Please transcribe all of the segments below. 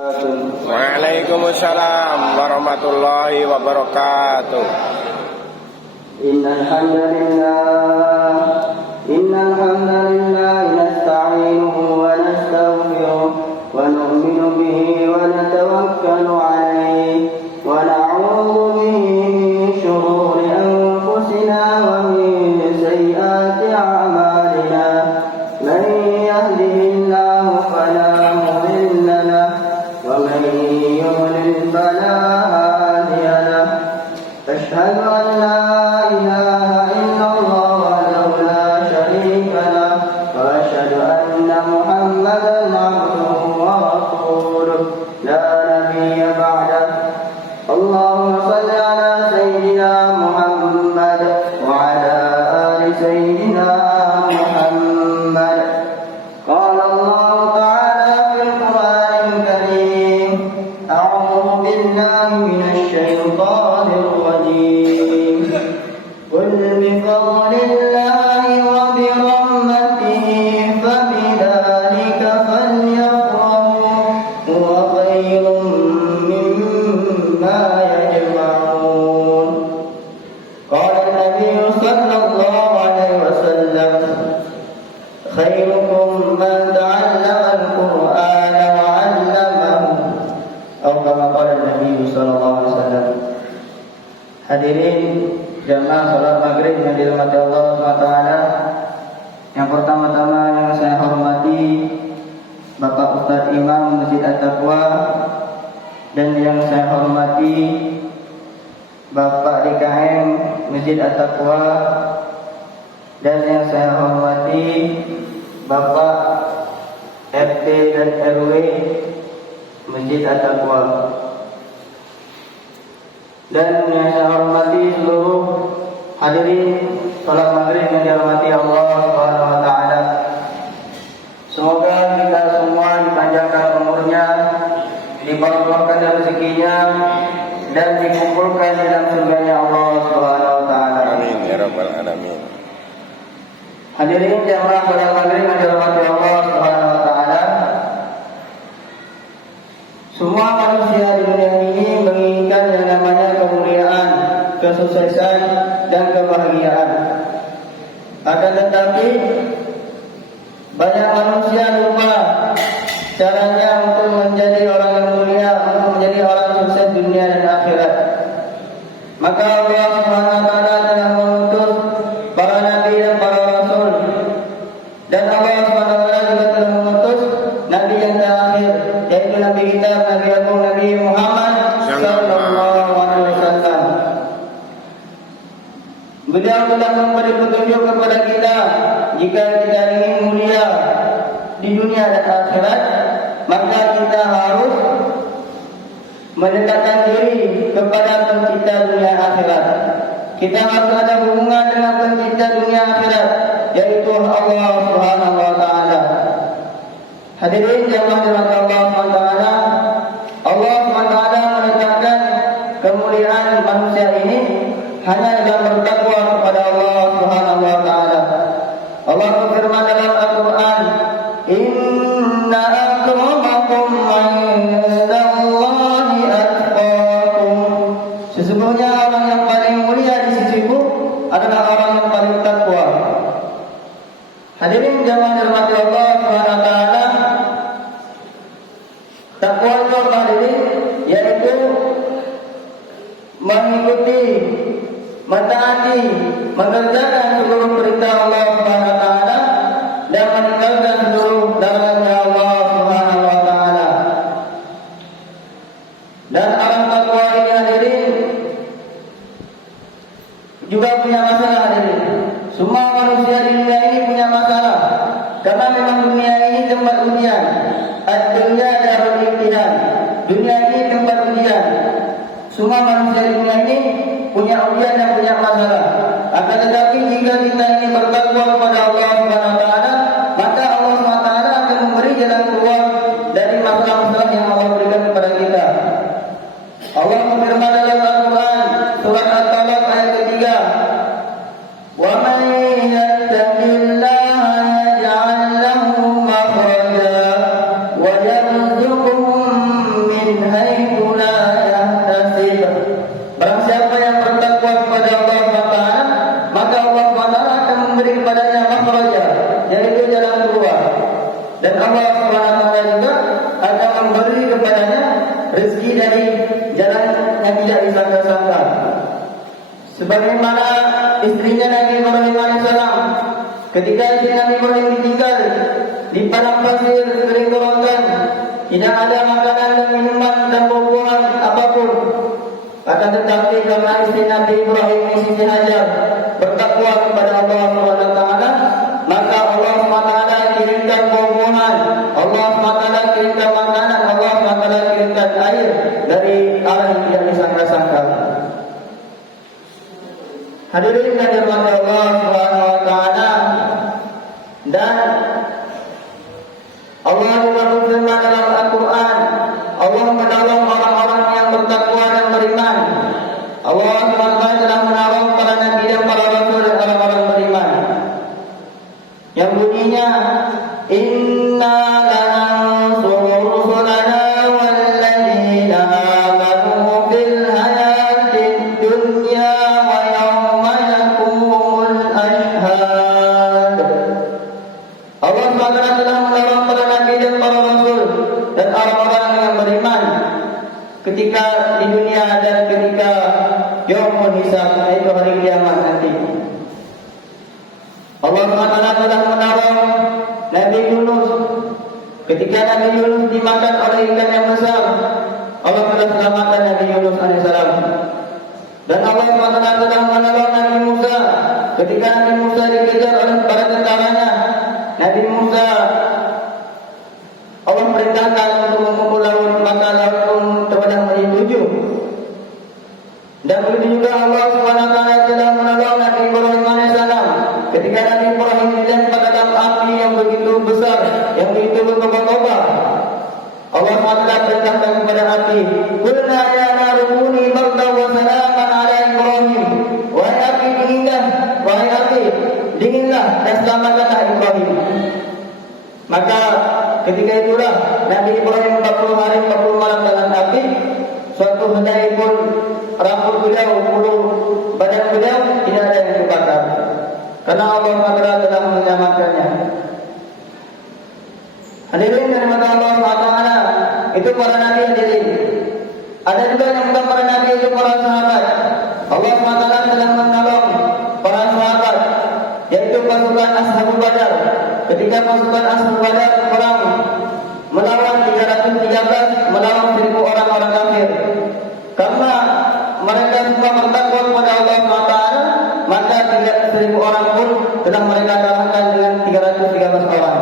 Waalaikumsalam warahmatullahi wabarakatuh. Innal hamdalillah nasta'inuhu wa nastaghfiruh wa nu'minu bihi wa natawakkalu 'alaihi wa na'udzu bihi min shururi anfusina wa min sayyiati a'malina. Man yahdihillahu fala mudilla lahu ومن يضلل فلا هادي له أشهد أن لا إله إلا الله وحده لا شريك له وأشهد أن محمدا عبده ورسوله لا نبي بعده اللهم صل على سيدنا محمد وعلى آل سيدنا محمد. قال الله تعالى في القرآن الكريم أعوذ بالله من الشيطان الرجيم قل بفضل الله وبرحمته فبذلك فليفرحوا هو خير مما يجمعون. قال النبي صلى الله عليه وسلم خيركم من تعلم القرآن وعلمه atau kama qala Nabi sallallahu alaihi wasallam. Hadirin jamaah salat maghrib yang dirahmati Allah SWT, yang pertama-tama yang saya hormati Bapak Ustadz Imam Masjid At-Taqwa, dan yang saya hormati Bapak DKM Masjid At-Taqwa, dan yang saya hormati Bapak RT dan RW Masjid At-Taqwa, dan yang saya hormati seluruh hadirin salat maghrib yang dirahmati Allah Subhanahu wa taala. Semoga kita semua dipanjangkan umurnya, diberkahkan rezekinya, dan dikumpulkan dalam surganya Allah Subhanahu wa taala. Amin ya rabbal alamin. Hadirin jamaah salat maghrib yang dirahmati Allah Subhanahu wa taala. Semua manusia di dunia ini menginginkan yang namanya kemuliaan, kesuksesan, dan kebahagiaan. Akan tetapi banyak manusia lupa caranya untuk menjadi orang yang mulia, untuk menjadi orang sukses dunia dan akhirat. Maka Allah Subhanahu wa taala telah mengutus para nabi dan para rasul, dan Allah Subhanahu wa taala juga telah mengutus nabi yang terakhir, yaitu Nabi kita, Nabi Agung, Nabi Muhammad sallallahu alaihi wasallam. Beliau telah memberi petunjuk kepada kita, jika kita ingin mulia di dunia dan akhirat, maka kita harus mendekatkan diri kepada pencipta dunia akhirat. Kita harus ada hubungan dengan pencipta dunia akhirat, yaitu Allah Subhanahu wa taala. Hadirin jamaah dirahmati Allah SWT, Allah SWT meletakkan kemuliaan manusia ini hanya dalam bertakwa kepada Allah Subhanahu wa taala. Allah berfirman dalam Al-Qur'an, "Inna akramakum 'indallahi atqakum." Sesungguhnya orang yang paling mulia di sisiku adalah orang yang paling takwa. Hadirin jamaah dirahmati Allah Subhanahu wa taala, takwa itu apa hadirin? Yaitu mengikuti, mentaati, mengerjakan seluruh perintah Allah Subhanahu wa taala dan meninggalkan seluruh larangannya Allah Subhanahu wa taala. Dan orang takwa ini hadirin juga punya masalah hadirin. Semua manusia di dunia ini punya masalah, karena memang dunia ini tempat ujian. Ad-dunya darul imtihan. Dunia ini tempat ujian. Semua manusia di dunia ini punya ujian dan punya masalah. Akan tetapi jika kita ini bertakwa kepada Allah Subhanahu wa taala, maka Allah Subhanahu wa taala akan memberi jalan keluar dari masalah-masalah yang Allah berikan kepada kita. Allah berfirman dalam Al-Qur'an surat At-Talaq ayat ketiga, "Wa man yattaqillaha yaj'al lahu makhraja wa yarzuqhu rezeki dari jalan yang tidak disangka-sangka. Sebagaimana istrinya Nabi Ibrahim alaihissalam, ketika istri Nabi Ibrahim ditinggal di padang pasir kering kerontan, tidak ada makanan dan minuman dan buah-buahan apapun. Akan tetapi karena istri Nabi Ibrahim Siti Hajar bertakwa kepada Allah SWT, maka Allah SWT kirimkan buah-buahan, Allah SWT kirimkan makanan, Allah SWT kirimkan air dari arah yang tidak disangka-sangka. Hadirin yang dirahmati Allah SWT, dan Allah juga berfirman dalam Al-Quran, Allah menolong orang-orang yang bertakwa dan beriman. Allah SWT telah menolong para nabi dan para rasul dan orang-orang beriman, yang bunyinya inna lanansuru rusulana walladzina amanu fil hayatid dunya wa yawma yaqumul ashhad. Allah SWT telah menolong para nabi dan para rasul dan orang-orang yang beriman ketika di dunia dan ketika yaumul hisab, yaitu hari kiamat nanti. Allah SWT telah menolong Nabi Yunus ketika Nabi Yunus dimakan oleh ikan yang besar. Allah telah selamatkan Nabi Yunus alaihissalam. Dan Allah SWT telah menolong Nabi Musa ketika Nabi Musa dikejar oleh para tentaranya. Nabi Musa, Allah perintahkan untuk mengumpul laut, maka laut pun terbelah menjadi 7. Dan begitu juga Allah SWT telah menolong Nabi Ibrahim alaihissalam ketika Nabi Ibrahim dilempar dalam api yang begitu besar, yang begitu berkobar-kobar. Allah SWT perintahkan kepada api, qulna ya naru kuni bardan wa salaman ala Ibrahim. Wahai api dinginlah, wahai api dinginlah dan selamatkanlah Ibrahim. Maka ketika itulah Nabi Ibrahim 40 hari 40 malam dalam api. Suatu helai pun rambut beliau, bulu badan beliau tidak ada yang terbakar, karena Allah SWT telah menyelamatkannya. Hadirin dan mata Allah SWT, itu para nabi hadirin. Ada juga yang bukan para nabi, itu para sahabat. Allah SWT telah menolong para sahabat, yaitu pasukan Ashabul Badar. Ketika pasukan Ashabul Badar perang melawan 313, melawan 1000 orang-orang kafir. Karena mereka semua bertakwa kepada Allah SWT, maka 1000 orang pun telah mereka kalahkan dengan 313 orang.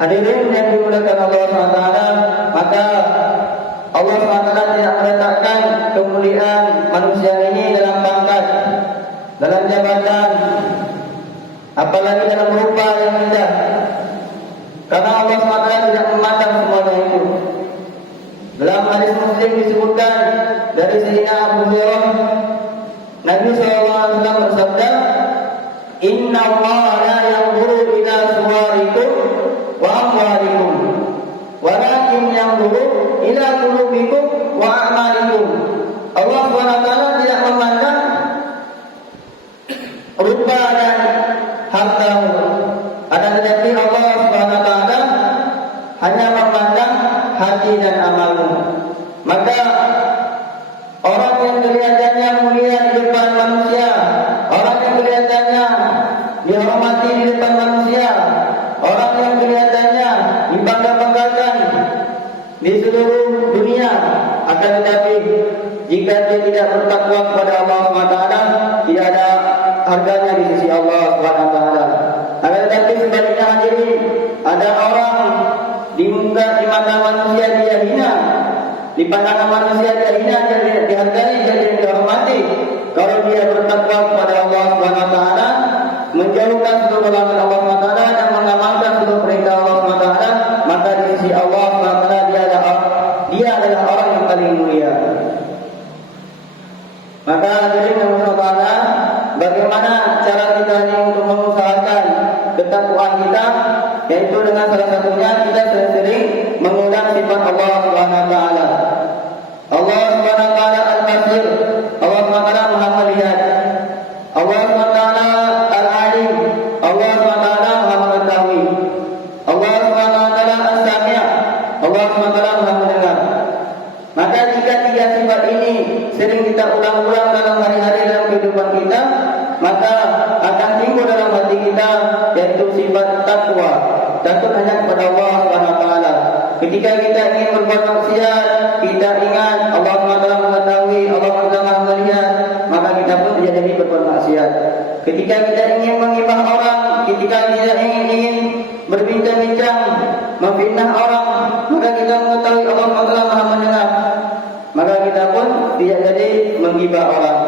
Hadirin yang dimuliakan Allah SWT, maka Allah SWT tidak meletakkan kemuliaan manusia ini dalam pangkat, dalam jabatan, apalagi dalam rupa yang indah. Karena Allah SWT tidak memandang semuanya itu. Dalam hadis Muslim disebutkan dari Sayyidina Abu Hurairah, Nabi SAW bersabda, Inna Allah la yanzuru ila suwarikum wa amwalikum, walakin yanzuru ila qulubikum wa a'malikum. Allah SWT tidak memandang rupa dan hartamu, akan tetapi Allah SWT hanya memandang hati dan amalmu. Maka orang yang kelihatannya mulia di depan manusia, orang yang kelihatannya dihormati di depan manusia, orang yang kelihatannya dibangga-banggakan di seluruh dunia, akan tetapi jika dia tidak bertakwa kepada Allah SWT, tidak ada harganya di sisi Allah SWT. Akan tetapi sebaliknya hadirin, ada orang di muka, di mata manusia dia hina, di pandangan manusia dia hina, dia tidak dihargai, dia tidak dihormati. Kalau dia bertakwa kepada Allah SWT, menjauhkan seluruh larangan Allah SWT dan mengamalkan seluruh perintah Allah SWT, maka di sisi Allah SWT dia adalah orang yang paling mulia. Maka hadirin yang bersahabat, bagaimana cara kita ini untuk mengusahakan ketakwaan kita, yaitu dengan salah satunya kita sering mengulang sifat Allah SWT. Allah SWT Al-Basir, Allah SWT Maha Melihat, Allah SWT Al-Alim, Allah SWT Maha Mengetahui, Allah SWT Al-Sami', Allah SWT Maha mendengar. Maka jika tiga sifat ini sering kita ulang-ulang dalam hari-hari dalam kehidupan kita, maka akan timbul dalam hati kita yaitu sifat takwa, takut hanya kepada Allah SWT. Ketika kita ingin berbuat maksiat, kita ingat Allah SWT mengetahui, Allah SWT Maha melihat, maka kita pun tidak jadi berbuat maksiat. Ketika kita ingin menghibah orang, ketika kita ingin berbincang-bincang, memfitnah orang, maka kita mengetahui Allah SWT Maha mendengar, maka kita pun tidak jadi menghibah orang.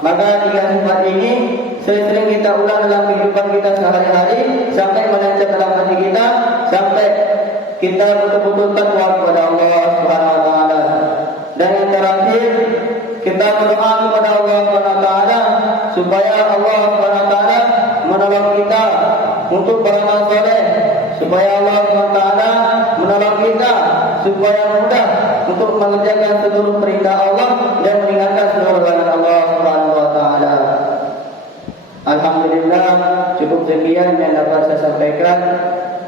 Maka tiga sifat ini sering kita ulang dalam kehidupan kita sehari-hari sampai menancap dalam hati kita, sampai kita betul-betul takwa kepada Allah Subhanahu wa taala. Dan yang terakhir, kita berdoa kepada Allah Subhanahu wa taala supaya Allah Subhanahu wa taala menolong kita untuk beramal saleh, supaya Allah Subhanahu wa taala menolong kita supaya mudah untuk mengerjakan seluruh perintah Allah dan meninggalkan seluruh larangan Allah Subhanahu wa taala. Alhamdulillah, cukup sekian yang dapat saya sampaikan.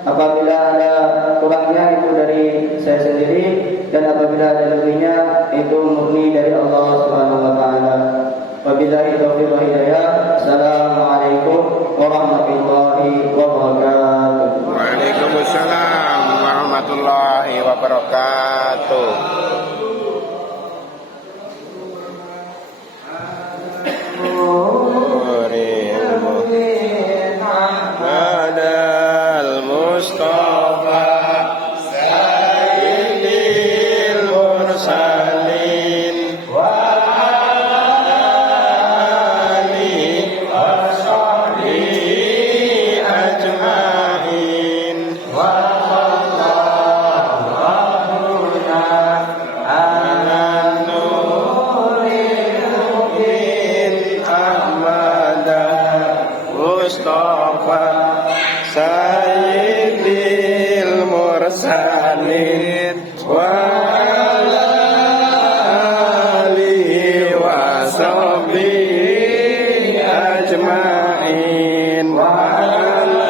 Apabila ada kurangnya itu dari saya sendiri, dan apabila ada lebihnya itu murni dari Allah Subhanahu wa taala. Wabillahi taufiq wal hidayah. Assalamualaikum warahmatullahi wabarakatuh. Waalaikumsalam warahmatullahi wabarakatuh. Mustafa Sayyidil Mursalin wa alihi wa sahbihi ajma'in wa sallallahu ala nuril mubin Ahmad Mustafa Sayyidil Mursalin wa ala alihi wa sahbihi ajma'in wa ala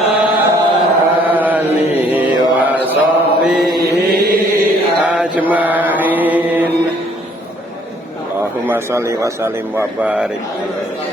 alihi wa sahbihi ajma'in. Allahumma shalli wa sallim wa barik alaihi.